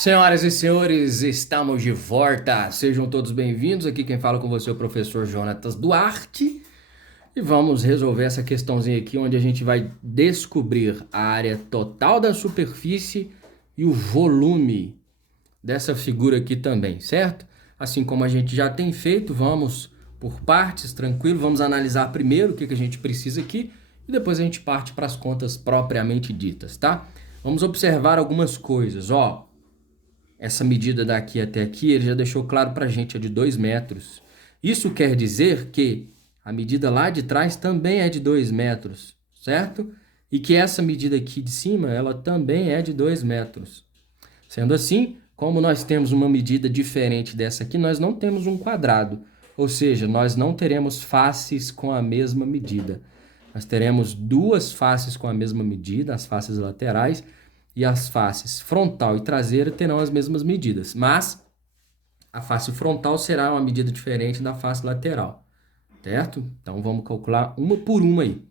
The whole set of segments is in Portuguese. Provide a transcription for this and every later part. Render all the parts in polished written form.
Senhoras e senhores, estamos de volta. Sejam todos bem-vindos. Aqui quem fala com você é o professor Jonatas Duarte. E vamos resolver essa questãozinha aqui, onde a gente vai descobrir a área total da superfície e o volume dessa figura aqui também, certo? Assim como a gente já tem feito, vamos por partes, tranquilo. Vamos analisar primeiro o que a gente precisa aqui e depois a gente parte para as contas propriamente ditas, tá? Vamos observar algumas coisas, ó. Essa medida daqui até aqui, ele já deixou claro para a gente, é de 2 metros. Isso quer dizer que a medida lá de trás também é de 2 metros, certo? E que essa medida aqui de cima, ela também é de 2 metros. Sendo assim, como nós temos uma medida diferente dessa aqui, nós não temos um quadrado. Ou seja, nós não teremos faces com a mesma medida. Nós teremos duas faces com a mesma medida, as faces laterais, e as faces frontal e traseira terão as mesmas medidas, mas a face frontal será uma medida diferente da face lateral, certo? Então vamos calcular uma por uma aí.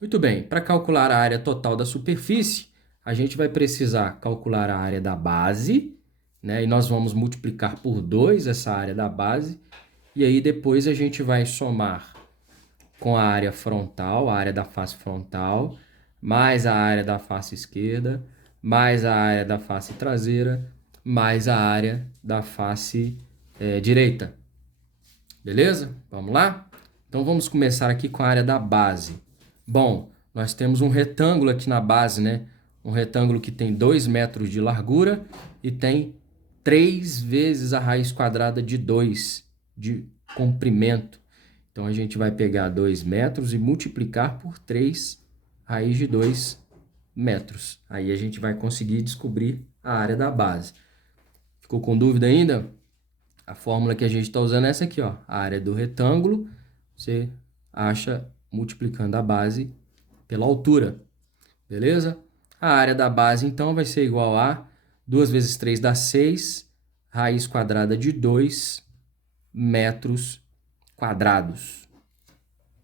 Muito bem, para calcular a área total da superfície, a gente vai precisar calcular a área da base, né? E nós vamos multiplicar por 2 essa área da base, e aí depois a gente vai somar com a área frontal, a área da face frontal, mais a área da face esquerda, mais a área da face traseira, mais a área da face direita. Beleza? Vamos lá? Então vamos começar aqui com a área da base. Bom, nós temos um retângulo aqui na base, né? Um retângulo que tem 2 metros de largura e tem 3 vezes a raiz quadrada de 2 de comprimento. Então, a gente vai pegar 2 metros e multiplicar por 3 raiz de 2 metros. Aí a gente vai conseguir descobrir a área da base. Ficou com dúvida ainda? A fórmula que a gente está usando é essa aqui, ó. A área do retângulo, você acha multiplicando a base pela altura. Beleza? A área da base, então, vai ser igual a 2 vezes 3 dá 6, raiz quadrada de 2 metros quadrados.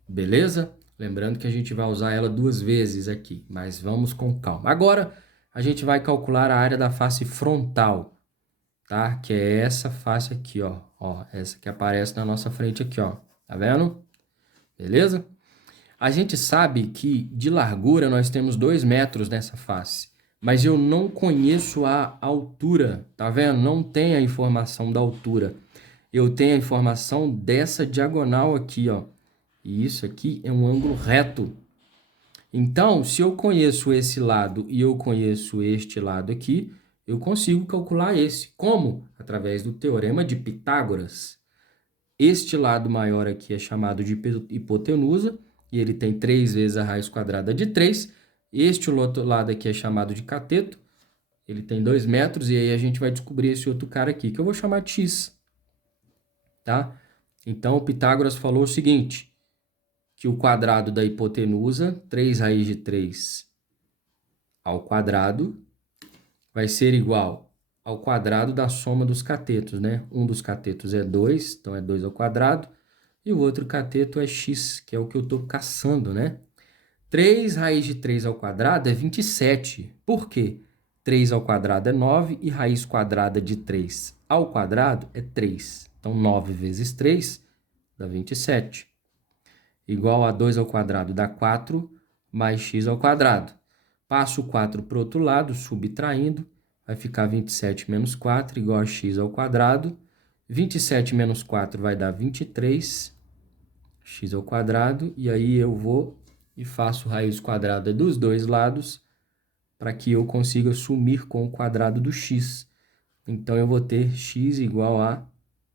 Beleza? Lembrando que a gente vai usar ela 2 vezes aqui, mas vamos com calma. Agora, a gente vai calcular a área da face frontal, tá? Que é essa face aqui, ó. Ó, essa que aparece na nossa frente aqui, ó. Tá vendo? Beleza? A gente sabe que de largura nós temos 2 metros nessa face, mas eu não conheço a altura, tá vendo? Não tem a informação da altura. Eu tenho a informação dessa diagonal aqui, ó. E isso aqui é um ângulo reto. Então, se eu conheço esse lado e eu conheço este lado aqui, eu consigo calcular esse. Como? Através do teorema de Pitágoras. Este lado maior aqui é chamado de hipotenusa, e ele tem 3 vezes a raiz quadrada de 3. Este outro lado aqui é chamado de cateto, ele tem 2 metros, e aí a gente vai descobrir esse outro cara aqui, que eu vou chamar de x, tá? Então, o Pitágoras falou o seguinte, que o quadrado da hipotenusa, 3 raiz de 3 ao quadrado, vai ser igual ao quadrado da soma dos catetos, né? Um dos catetos é 2, então é 2 ao quadrado, e o outro cateto é x, que é o que eu estou caçando, né? 3 raiz de 3 ao quadrado é 27. Por quê? 3 ao quadrado é 9 e raiz quadrada de 3 ao quadrado é 3. Então, 9 vezes 3 dá 27. Igual a 2 ao quadrado dá 4, mais x ao quadrado. Passo o 4 para o outro lado, subtraindo, vai ficar 27 menos 4 igual a x ao quadrado. 27 menos 4 vai dar 23, x ao quadrado. E aí eu vou e faço raiz quadrada dos dois lados para que eu consiga sumir com o quadrado do x. Então, eu vou ter x igual a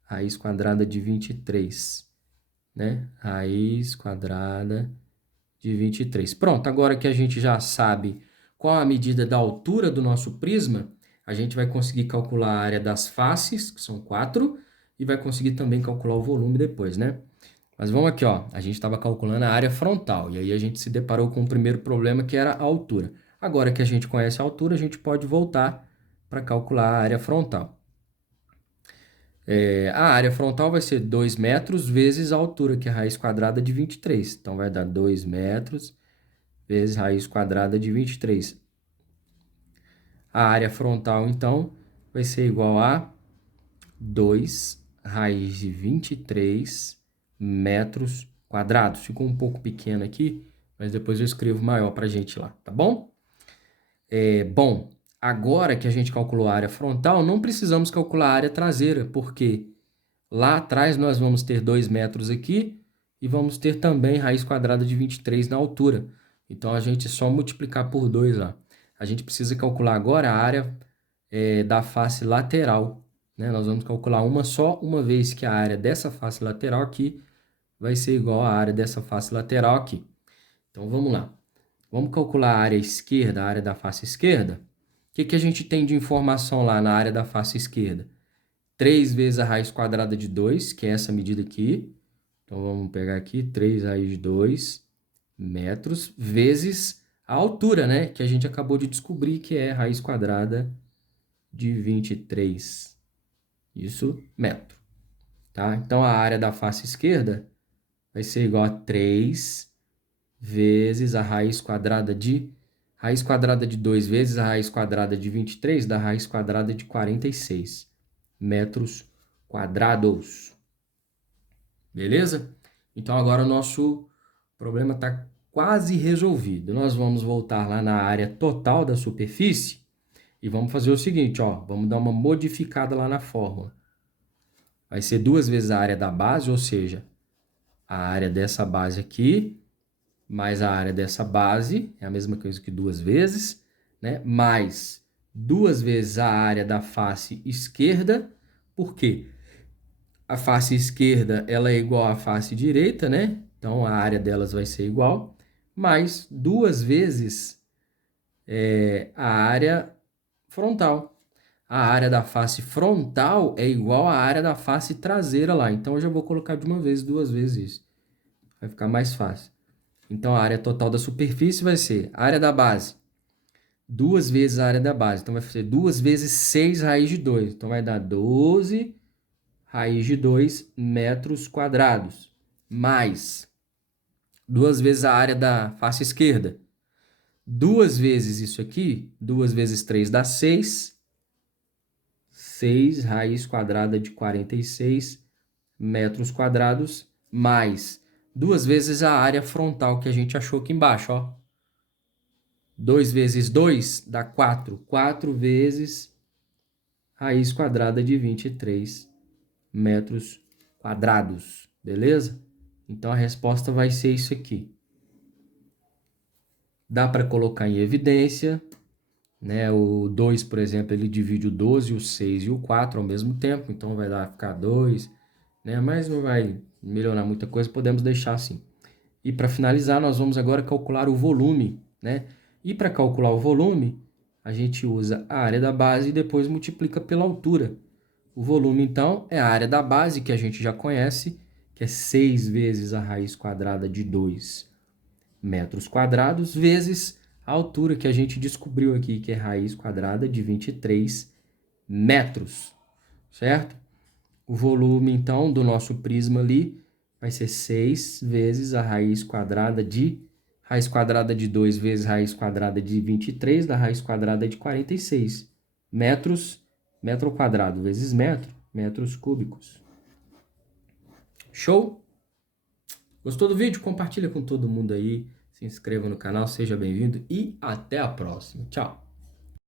raiz quadrada de 23, né? Raiz quadrada de 23. Pronto, agora que a gente já sabe qual a medida da altura do nosso prisma, a gente vai conseguir calcular a área das faces, que são 4, e vai conseguir também calcular o volume depois, né? Mas vamos aqui, ó. A gente estava calculando a área frontal, e aí a gente se deparou com o primeiro problema, que era a altura. Agora que a gente conhece a altura, a gente pode voltar para calcular a área frontal. A área frontal vai ser 2 metros vezes a altura, que é a raiz quadrada de 23. Então, vai dar 2 metros vezes raiz quadrada de 23. A área frontal, então, vai ser igual a 2 raiz de 23 metros quadrados. Ficou um pouco pequeno aqui, mas depois eu escrevo maior para a gente lá, tá bom? Bom, agora que a gente calculou a área frontal, não precisamos calcular a área traseira, porque lá atrás nós vamos ter 2 metros aqui e vamos ter também raiz quadrada de 23 na altura. Então, a gente só multiplicar por 2 lá. A gente precisa calcular agora a área da face lateral, né? Nós vamos calcular só uma vez que a área dessa face lateral aqui vai ser igual à área dessa face lateral aqui. Então, vamos lá. Vamos calcular a área esquerda, a área da face esquerda. O que a gente tem de informação lá na área da face esquerda? 3 vezes a raiz quadrada de 2, que é essa medida aqui. Então, vamos pegar aqui 3 raiz de 2 metros, vezes a altura, né? Que a gente acabou de descobrir que é raiz quadrada de 23. Isso, metro. Tá? Então, a área da face esquerda vai ser igual a 3 vezes a raiz quadrada de 2 vezes a raiz quadrada de 23 da raiz quadrada de 46 metros quadrados. Beleza? Então, agora o nosso problema está quase resolvido. Nós vamos voltar lá na área total da superfície e vamos fazer o seguinte, ó, vamos dar uma modificada lá na fórmula. Vai ser 2 vezes a área da base, ou seja, a área dessa base aqui, mais a área dessa base, é a mesma coisa que 2 vezes, né? Mais 2 vezes a área da face esquerda, por quê? A face esquerda ela é igual à face direita, né? Então, a área delas vai ser igual, mais 2 vezes a área frontal. A área da face frontal é igual à área da face traseira lá. Então, eu já vou colocar de uma vez, 2 vezes isso. Vai ficar mais fácil. Então, a área total da superfície vai ser a área da base, 2 vezes a área da base. Então, vai ser 2 vezes 6 raiz de 2. Então, vai dar 12 raiz de 2 metros quadrados. Mais 2 vezes a área da face esquerda. 2 vezes isso aqui, 2 vezes 3 dá 6. 6 raiz quadrada de 46 metros quadrados, mais 2 vezes a área frontal que a gente achou aqui embaixo, ó. 2 vezes 2 dá 4. 4 vezes raiz quadrada de 23 metros quadrados, beleza? Então, a resposta vai ser isso aqui. Dá para colocar em evidência, né? O 2, por exemplo, ele divide o 12, o 6 e o 4 ao mesmo tempo, então vai dar ficar 2, né? Mas não vai melhorar muita coisa, podemos deixar assim. E para finalizar, nós vamos agora calcular o volume, né? E para calcular o volume, a gente usa a área da base e depois multiplica pela altura. O volume, então, é a área da base, que a gente já conhece, que é 6 vezes a raiz quadrada de 2 metros quadrados, vezes a altura que a gente descobriu aqui, que é raiz quadrada de 23 metros, certo? O volume, então, do nosso prisma ali vai ser 6 vezes a raiz quadrada de 2 vezes raiz quadrada de 23 da raiz quadrada de 46 metros, metro quadrado vezes metro, metros cúbicos. Show? Gostou do vídeo? Compartilha com todo mundo aí, se inscreva no canal, seja bem-vindo e até a próxima. Tchau!